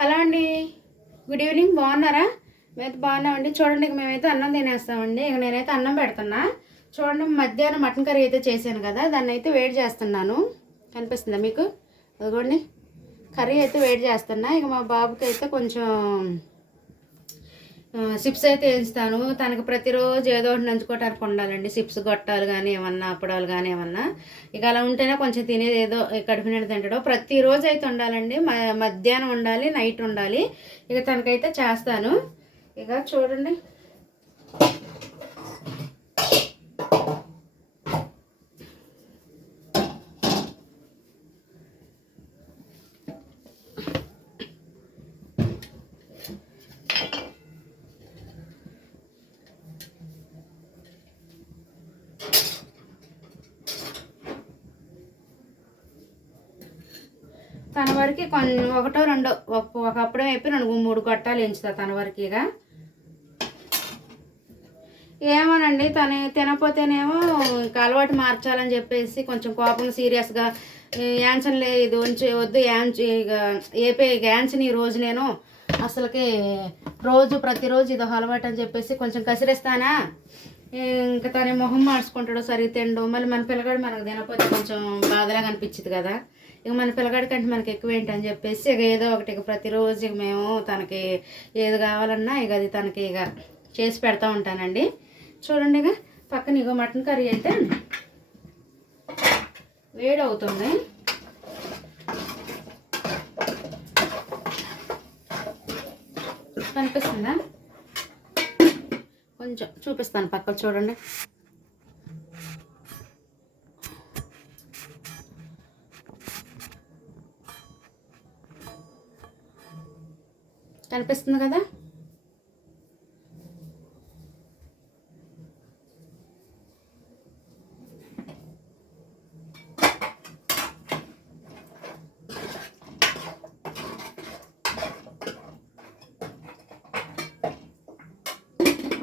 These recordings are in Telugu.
హలో అండి. Good evening. బాగున్నారా? మేమైతే బాగున్నామండి. చూడండి ఇక మేమైతే అన్నం తినేస్తామండి. ఇక నేనైతే అన్నం పెడుతున్నా. చూడండి మధ్యాహ్నం మటన్ కర్రీ అయితే చేశాను కదా దాన్ని అయితే వేడి చేస్తున్నాను. కనిపిస్తుందా మీకు? అదిగోండి. కర్రీ అయితే వేడి చేస్తున్నా. ఇక మా బాబుకి అయితే కొంచెం సిప్స్ అయితే వేస్తాను తనకు ప్రతిరోజు ఏదో ఒకటి నంచుకోవటానికి ఉండాలండి. సిప్స్ గొట్టాలు కానీ ఏమన్నా అప్పడాలు కానీ ఏమన్నా. ఇక అలా ఉంటేనే కొంచెం తినేది ఏదో కడుపు నిండా తింటాడు. ప్రతిరోజు అయితే ఉండాలండి. మ- మధ్యాహ్నం ఉండాలి నైట్ ఉండాలి. ఇక తనకైతే చేస్తాను. ఇక చూడండి. తన వరకు కొన్ని ఒకటో రెండో ఒక- ఒకప్పుడు అయిపోయి రెండు మూడు గొట్టాలు ఎంచుతా తన వరకు ఇక. ఏమోనండి తను తినపోతేనేమో ఇంకా అలవాటు మార్చాలని చెప్పేసి కొంచెం కోపం సీరియస్గా యాన్సన్ లేదు ఉంచి వద్దు యాన్స్ ఇక ఏపీ యాన్సన్ ఈ రోజు నేను అసలుకి రోజు ప్రతిరోజు ఇదో అలవాటు అని చెప్పేసి కొంచెం కసిరిస్తానా? ఇంకా తన మొహం మార్చుకుంటాడు సరిగ్గా తిండు మళ్ళీ మన పిల్లగాడు మనకు తినకపోతే కొంచెం బాధలాగా అనిపించింది కదా. ఇక మన పిల్లగాడి కంటే మనకి ఎక్కువ ఏంటని చెప్పేసి ఇక ఏదో ఒకటి ఇక ప్రతిరోజు ఇక మేము తనకి ఏది కావాలన్నా ఇక అది తనకి ఇక చేసి పెడతా ఉంటానండి. చూడండి ఇక పక్కన ఇగో మటన్ కర్రీ అయితే వేడి అవుతుంది కనిపిస్తుందా? కొంచెం చూపిస్తాను పక్కన చూడండి. కనిపిస్తుంది కదా?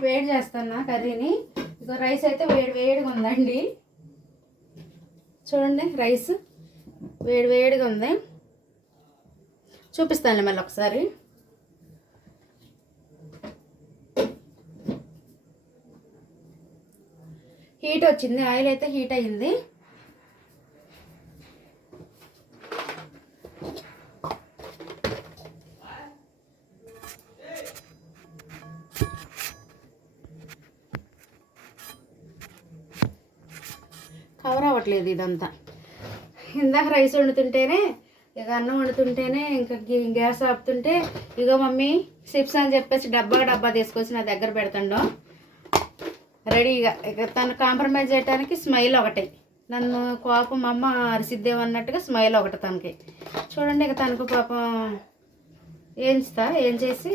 వేడి చేస్తున్నా కర్రీని. ఇక రైస్ అయితే వేడి వేడిగా ఉందండి. చూడండి రైస్ వేడి వేడిగా ఉంది. చూపిస్తాను మళ్ళీ ఒకసారి. హీట్ వచ్చింది ఆయిల్ అయితే హీట్ అయ్యింది. కవర్ అవ్వట్లేదు ఇదంతా. ఇందాక రైస్ వండుతుంటేనే ఇక అన్నం వండుతుంటేనే ఇంకా గ్యాస్ ఆపుతుంటే ఇగో మమ్మీ సిప్స్ అని చెప్పేసి డబ్బా డబ్బా తీసుకొచ్చి నా దగ్గర పెడుతుండో. రెడీగా. ఇక తను కాంప్రమైజ్ చేయడానికి స్మైల్ ఒకటే. నన్ను కోపం అమ్మ అరిసిద్దేమన్నట్టుగా స్మైల్ ఒకటి తనకి. చూడండి ఇక తనకు పాపం ఏంచుతా ఏం చేసి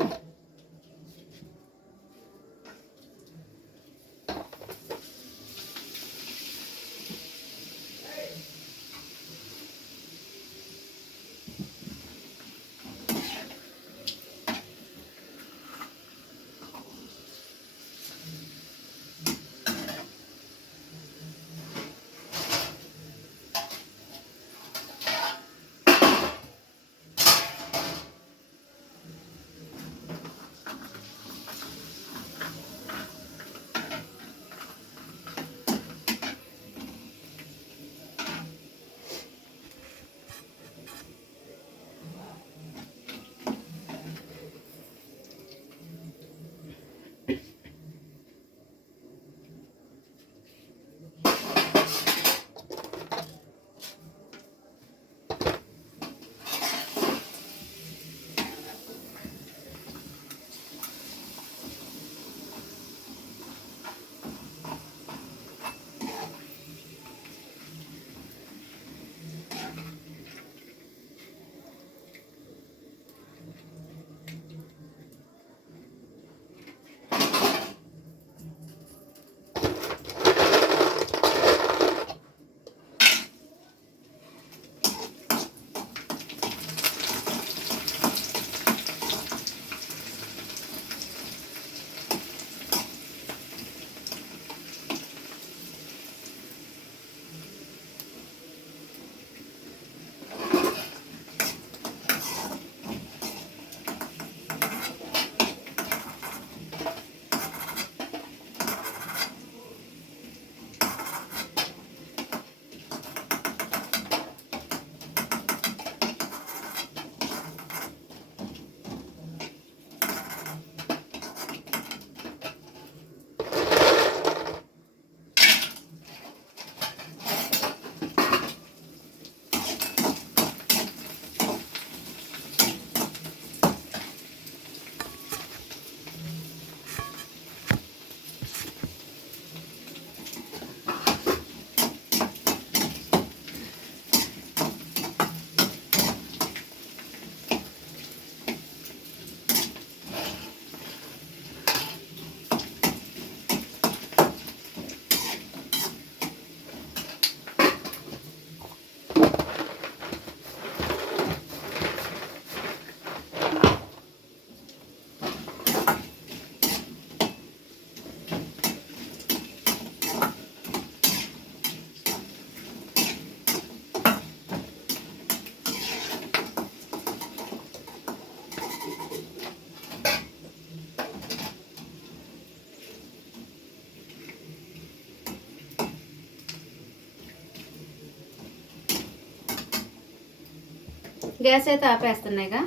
గ్యాస్ అయితే ఆపేస్తున్నాయిగా.